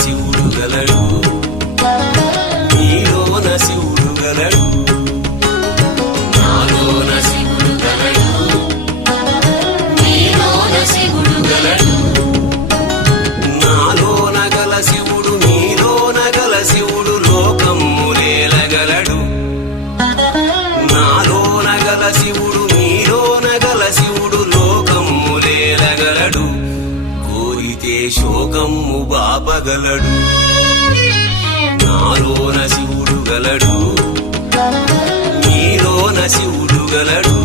శివుడు గలడు నీలోన శివుడు గలడు నాలోన శివుడు గలడు నీలోన శివుడు గలడు నాలోన గల శివుడు నీలోన గల శివుడు లోకములేలగలడు నాలోన గల శివుడు నీలోన గల శివుడు లోకములేలగలడు కోరితే శోకము బాపగలడు నాలోన శివుడు గలడు నీలోన శివుడు గలడు